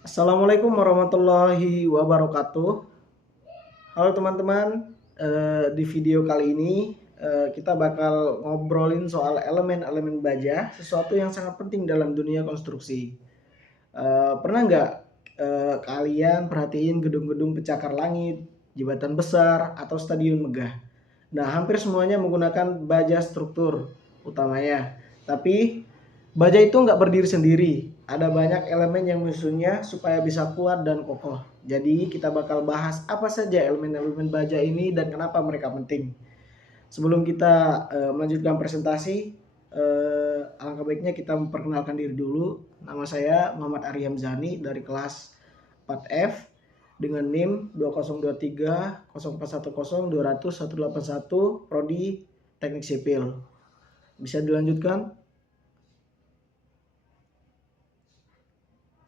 Assalamualaikum warahmatullahi wabarakatuh. Halo teman-teman, di video kali ini kita bakal ngobrolin soal elemen-elemen baja, sesuatu yang sangat penting dalam dunia konstruksi. Pernah nggak kalian perhatiin gedung-gedung pencakar langit, jembatan besar, atau stadion megah? Nah, hampir semuanya menggunakan baja struktur utamanya. Tapi baja itu nggak berdiri sendiri. Ada banyak elemen yang menyusunnya supaya bisa kuat dan kokoh. Jadi kita bakal bahas apa saja elemen-elemen baja ini dan kenapa mereka penting. Sebelum kita melanjutkan presentasi, alangkah baiknya kita memperkenalkan diri dulu. Nama saya Muhammad Arya Hamzani dari kelas 4F dengan NIM 2023 0410 200 181 Prodi Teknik Sipil. Bisa dilanjutkan?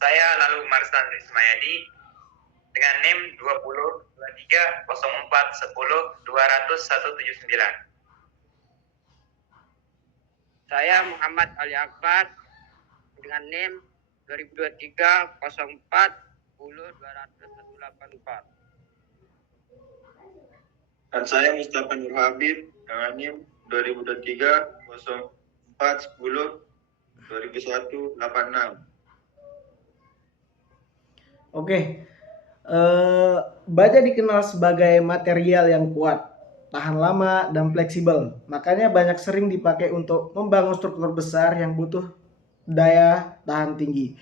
Saya lalu Marsan Rismayadi dengan NIM 20 23 04 10 200 179. Saya Muhammad Ali Akbar dengan NIM 2023 04 10 200 184. Dan saya Mustafa Nur Habib dengan NIM 2023 04 10 2001 86. Oke, baja dikenal sebagai material yang kuat, tahan lama, dan fleksibel. Makanya banyak sering dipakai untuk membangun struktur besar yang butuh daya tahan tinggi.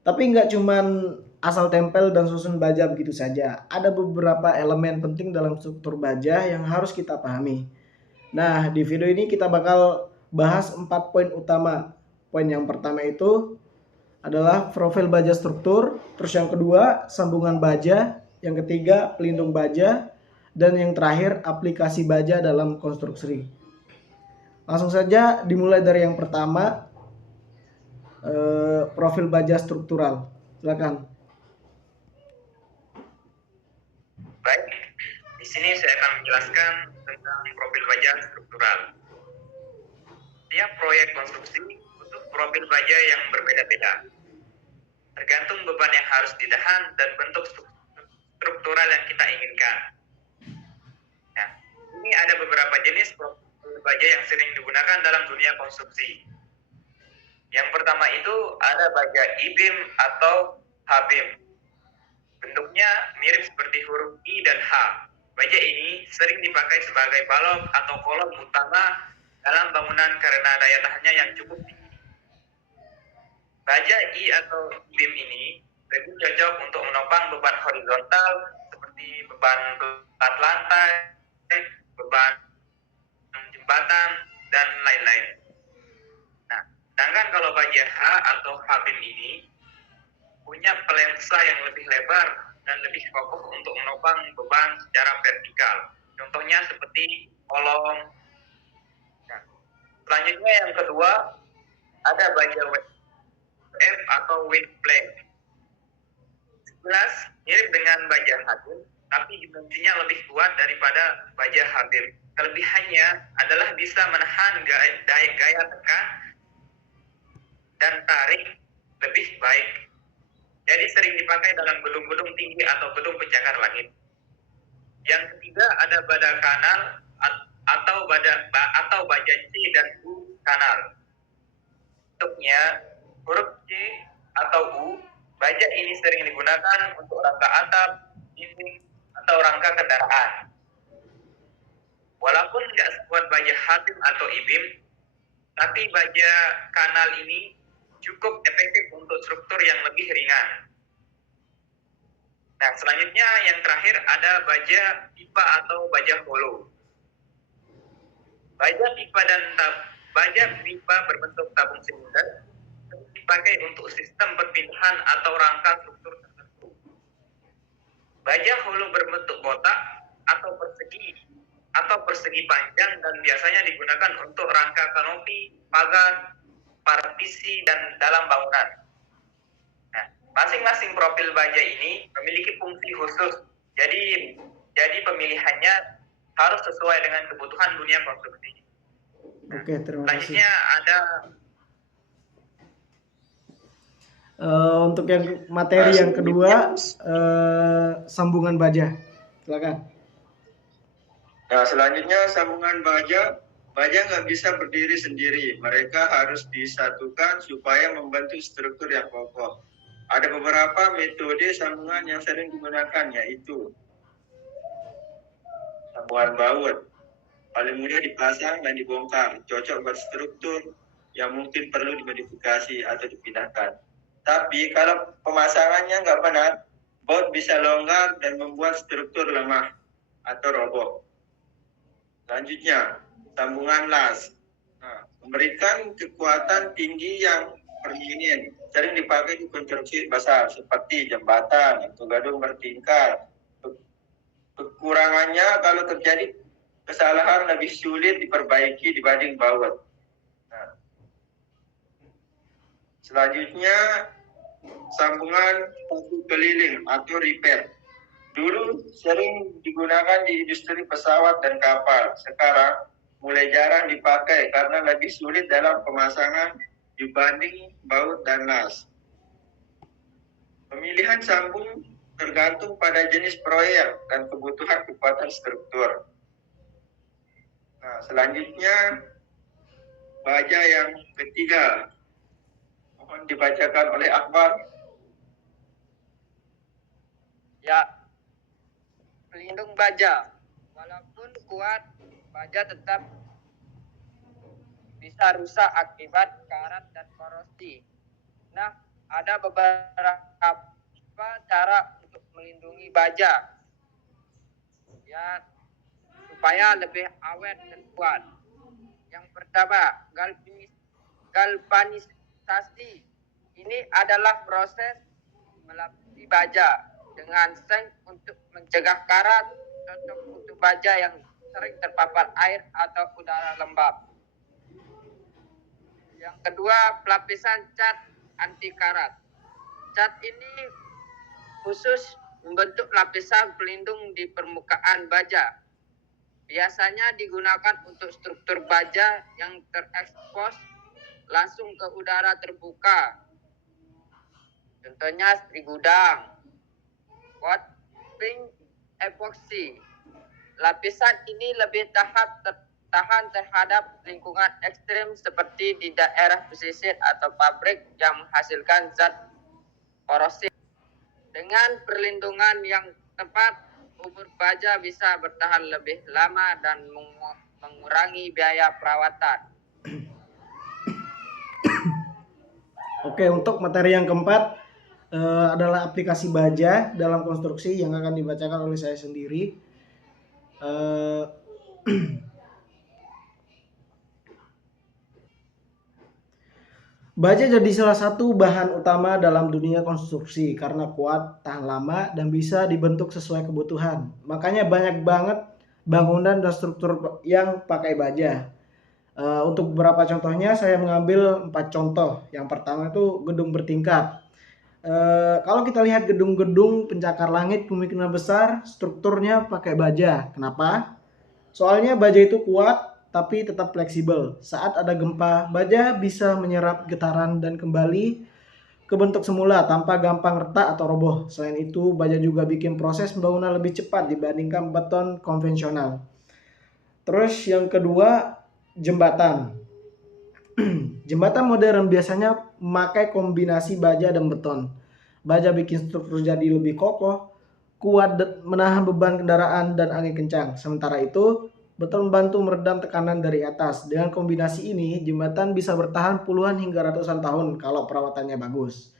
Tapi nggak cuman asal tempel dan susun baja begitu saja. Ada beberapa elemen penting dalam struktur baja yang harus kita pahami. Nah, di video ini kita bakal bahas 4 poin utama. Poin yang pertama itu adalah profil baja struktur, terus yang kedua sambungan baja, yang ketiga pelindung baja, dan yang terakhir aplikasi baja dalam konstruksi. Langsung saja dimulai dari yang pertama, profil baja struktural. Silakan. Baik, di sini saya akan menjelaskan tentang profil baja struktural. Tiap proyek konstruksi butuh profil baja yang berbeda-beda, tergantung beban yang harus ditahan dan bentuk struktural yang kita inginkan. Nah, ini ada beberapa jenis profil baja yang sering digunakan dalam dunia konstruksi. Yang pertama itu ada baja I-beam atau H-beam. Bentuknya mirip seperti huruf I dan H. Baja ini sering dipakai sebagai balok atau kolom utama dalam bangunan karena daya tahannya yang cukup tinggi. Baja I atau I-beam ini lebih cocok untuk menopang beban horizontal seperti beban plat lantai, beban jembatan, dan lain-lain. Nah, sedangkan kalau baja H atau H-beam ini punya pelensa yang lebih lebar dan lebih kokoh untuk menopang beban secara vertikal. Contohnya seperti kolom. Nah, selanjutnya yang kedua ada baja WF atau wing plank. Sekilas mirip dengan baja H-beam, tapi dimensinya lebih kuat daripada baja H-beam. Kelebihannya adalah bisa menahan gaya tekan dan tarik lebih baik. Jadi sering dipakai dalam gedung-gedung tinggi atau gedung pencakar langit. Yang ketiga ada baja kanal atau baja C dan U kanal. Bentuknya huruf C atau U, baja ini sering digunakan untuk rangka atap, dinding, atau rangka kendaraan. Walaupun tidak sekuat baja H-beam atau I-beam, tapi baja kanal ini cukup efektif untuk struktur yang lebih ringan. Nah, selanjutnya yang terakhir ada baja pipa atau baja hollow. Baja pipa berbentuk tabung silinder dipakai untuk sistem perpindahan atau rangka struktur tertentu. Baja hollow berbentuk kotak atau persegi panjang dan biasanya digunakan untuk rangka kanopi, pagar, partisi, dan dalam bangunan. Nah, masing-masing profil baja ini memiliki fungsi khusus. Jadi pemilihannya harus sesuai dengan kebutuhan dunia konstruksi. Oke, terima kasih. Selanjutnya ada Untuk yang materi yang kedua, sambungan baja. Silakan. Nah, selanjutnya sambungan baja. Baja nggak bisa berdiri sendiri. Mereka harus disatukan supaya membentuk struktur yang kokoh. Ada beberapa metode sambungan yang sering digunakan, yaitu sambungan baut. Paling mudah dipasang dan dibongkar. Cocok buat struktur yang mungkin perlu dimodifikasi atau dipindahkan. Tapi kalau pemasangannya nggak benar, baut bisa longgar dan membuat struktur lemah atau roboh. Selanjutnya, sambungan las. Nah, memberikan kekuatan tinggi yang permanen. Sering dipakai di konstruksi besar seperti jembatan atau gedung bertingkat. Kekurangannya kalau terjadi kesalahan lebih sulit diperbaiki dibanding baut. Nah, selanjutnya, sambungan paku keliling atau repair. Dulu sering digunakan di industri pesawat dan kapal. Sekarang mulai jarang dipakai karena lebih sulit dalam pemasangan dibanding baut dan las. Pemilihan sambung tergantung pada jenis proyek dan kebutuhan kekuatan struktur. Nah, selanjutnya baja yang ketiga. Mohon dibacakan oleh Akbar. Ya, pelindung baja. Walaupun kuat, baja tetap bisa rusak akibat karat dan korosi. Nah, ada beberapa cara untuk melindungi baja, ya, supaya lebih awet dan kuat. Yang pertama, galvanisasi. Ini adalah proses melapisi baja dengan seng untuk mencegah karat, cocok untuk baja yang sering terpapar air atau udara lembab. Yang kedua, pelapisan cat anti karat. Cat ini khusus membentuk lapisan pelindung di permukaan baja. Biasanya digunakan untuk struktur baja yang terekspos langsung ke udara terbuka. Contohnya seperti gudang. Coating epoxy. Lapisan ini lebih tahan terhadap lingkungan ekstrim seperti di daerah pesisir atau pabrik yang menghasilkan zat korosif. Dengan perlindungan yang tepat, umur baja bisa bertahan lebih lama dan mengurangi biaya perawatan. Oke, untuk materi yang keempat adalah aplikasi baja dalam konstruksi yang akan dibacakan oleh saya sendiri. Baja jadi salah satu bahan utama dalam dunia konstruksi karena kuat, tahan lama, dan bisa dibentuk sesuai kebutuhan. Makanya banyak banget bangunan dan struktur yang pakai baja. Untuk beberapa contohnya saya mengambil 4 contoh. Yang pertama itu gedung bertingkat. Kalau kita lihat gedung-gedung pencakar langit kemungkinan besar strukturnya pakai baja. Kenapa? Soalnya baja itu kuat tapi tetap fleksibel. Saat ada gempa, baja bisa menyerap getaran dan kembali ke bentuk semula tanpa gampang retak atau roboh. Selain itu, baja juga bikin proses pembangunan lebih cepat dibandingkan beton konvensional. Terus yang kedua, jembatan. Jembatan modern biasanya memakai kombinasi baja dan beton. Baja bikin struktur jadi lebih kokoh, kuat menahan beban kendaraan dan angin kencang. Sementara itu, beton membantu meredam tekanan dari atas. Dengan kombinasi ini, jembatan bisa bertahan puluhan hingga ratusan tahun kalau perawatannya bagus.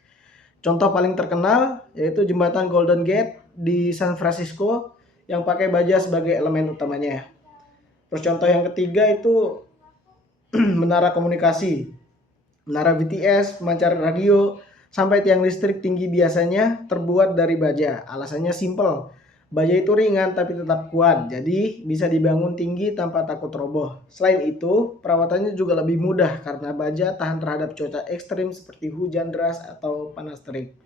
Contoh paling terkenal yaitu jembatan Golden Gate di San Francisco yang pakai baja sebagai elemen utamanya. Terus contoh yang ketiga itu menara komunikasi, menara BTS, pemancar radio, sampai tiang listrik tinggi biasanya terbuat dari baja. Alasannya simple, baja itu ringan tapi tetap kuat, jadi bisa dibangun tinggi tanpa takut roboh. Selain itu, perawatannya juga lebih mudah karena baja tahan terhadap cuaca ekstrim seperti hujan deras atau panas terik.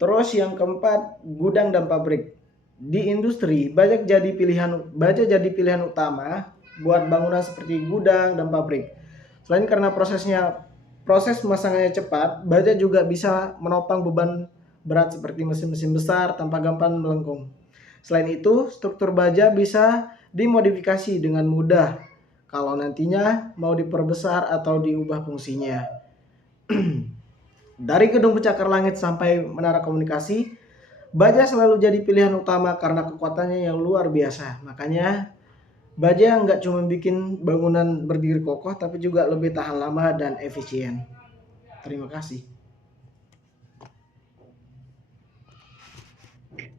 Terus yang keempat, gudang dan pabrik. Di industri, baja jadi pilihan utama buat bangunan seperti gudang dan pabrik. Selain karena prosesnya proses pemasangannya cepat, baja juga bisa menopang beban berat seperti mesin-mesin besar tanpa gampang melengkung. Selain itu, struktur baja bisa dimodifikasi dengan mudah kalau nantinya mau diperbesar atau diubah fungsinya. Dari gedung pencakar langit sampai menara komunikasi, baja selalu jadi pilihan utama karena kekuatannya yang luar biasa. Makanya baja nggak cuma bikin bangunan berdiri kokoh, tapi juga lebih tahan lama dan efisien. Terima kasih.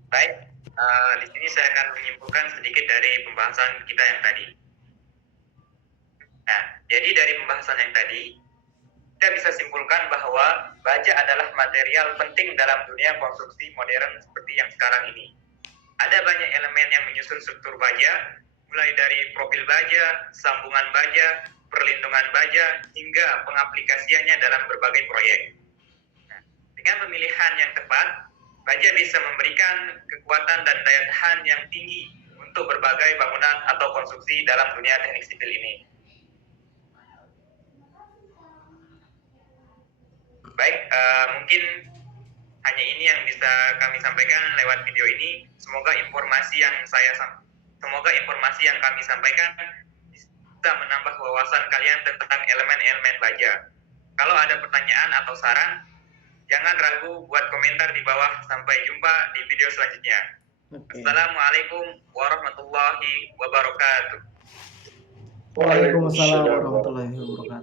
Baik, di sini saya akan menyimpulkan sedikit dari pembahasan kita yang tadi. Nah, jadi dari pembahasan yang tadi, kita bisa simpulkan bahwa baja adalah material penting dalam dunia konstruksi modern seperti yang sekarang ini. Ada banyak elemen yang menyusun struktur baja, mulai dari profil baja, sambungan baja, perlindungan baja, hingga pengaplikasiannya dalam berbagai proyek. Nah, dengan pemilihan yang tepat, baja bisa memberikan kekuatan dan daya tahan yang tinggi untuk berbagai bangunan atau konstruksi dalam dunia teknik sipil ini. Baik, mungkin hanya ini yang bisa kami sampaikan lewat video ini. Semoga informasi yang kami sampaikan bisa menambah wawasan kalian tentang elemen-elemen baja. Kalau ada pertanyaan atau saran, jangan ragu buat komentar di bawah. Sampai jumpa di video selanjutnya. Oke. Assalamualaikum warahmatullahi wabarakatuh. Waalaikumsalam warahmatullahi wabarakatuh.